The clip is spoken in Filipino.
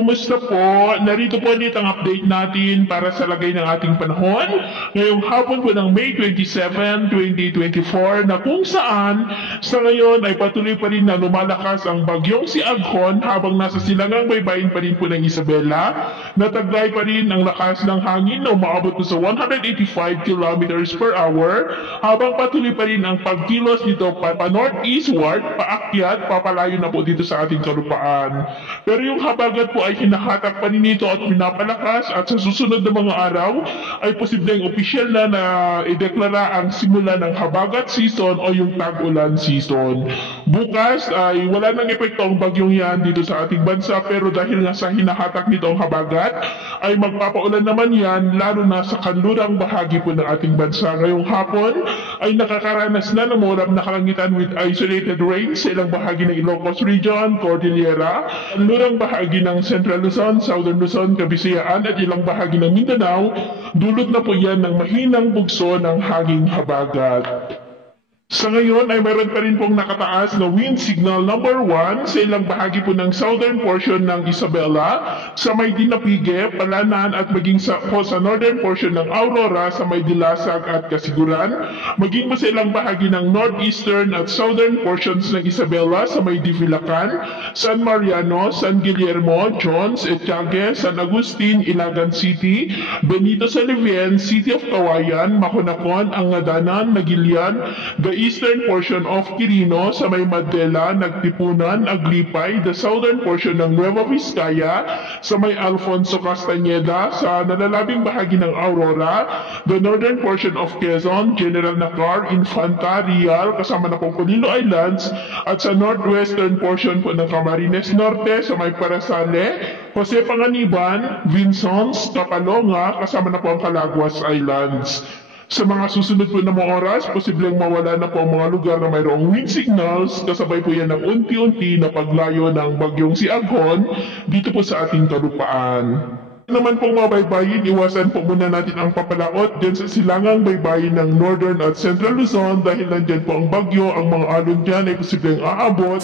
Kumusta po? Narito po ulit ang update natin para sa lagay ng ating panahon ngayong hapon po ng May 27, 2024 na kung saan sa ngayon ay patuloy pa rin na lumalakas ang bagyong si Aghon habang nasa silangang baybayin pa rin po ng Isabela. Nataglay pa rin ang lakas ng hangin na umaabot po sa 185 kilometers per hour habang patuloy pa rin ang pagkilos nito pa northeastward, paakyat, papalayo na po dito sa ating kalupaan. Pero yung habagat po ay hinahatak pa rin nito at pinapalakas at sa susunod na mga araw ay posibleng opisyal na ideklara ang simula ng habagat season o yung tag-ulan season. Bukas ay wala nang epekto ang bagyong yan dito sa ating bansa pero dahil nga sa hinahatak nito ang habagat ay magpapaulan naman yan lalo na sa kanlurang bahagi po ng ating bansa. Ngayong hapon ay nakakaranas na ng maulap na kalangitan with isolated rain sa ilang bahagi ng Ilocos Region, Cordillera, kanlurang bahagi ng Central Luzon, Southern Luzon, Kabisayaan at ilang bahagi ng Mindanao. Dulot na po yan ng mahinang bugso ng hanging habagat. Sa ngayon ay meron pa rin pong nakataas na wind signal number 1 sa ilang bahagi po ng southern portion ng Isabela, sa may Dinapige, Palanan at maging sa northern portion ng Aurora sa may Dilasag at Kasiguran, maging po sa ilang bahagi ng northeastern at southern portions ng Isabela sa may Divilacan, San Mariano, San Guillermo, Jones, Etiague, San Agustin, Ilagan City, Benito Salivien, City of Kawayan, Maconacon, Angadanan, Nagilian, the eastern portion of Quirino sa may Madela, Nagtipunan, Aglipay, the southern portion ng Nueva Vizcaya sa may Alfonso Castañeda, sa nalalabing bahagi ng Aurora, the northern portion of Quezon, General Nacar, Infanta, Real, kasama na po Polillo Islands, at sa northwestern portion po ng Camarines Norte sa may Parasale, Jose Panganiban, Vinzons, Kapalonga, kasama na po ang Calaguas Islands. Sa mga susunod po na mga oras, posibleng mawala na po ang mga lugar na mayroong wind signals, kasabay po yan ng unti-unti na paglayo ng bagyong si Aghon dito po sa ating kalupaan. Naman pong mga baybayin, iwasan po muna natin ang papalaot dyan sa silangang baybayin ng Northern at Central Luzon dahil nandyan po ang bagyo, ang mga alon dyan ay posibleng aabot.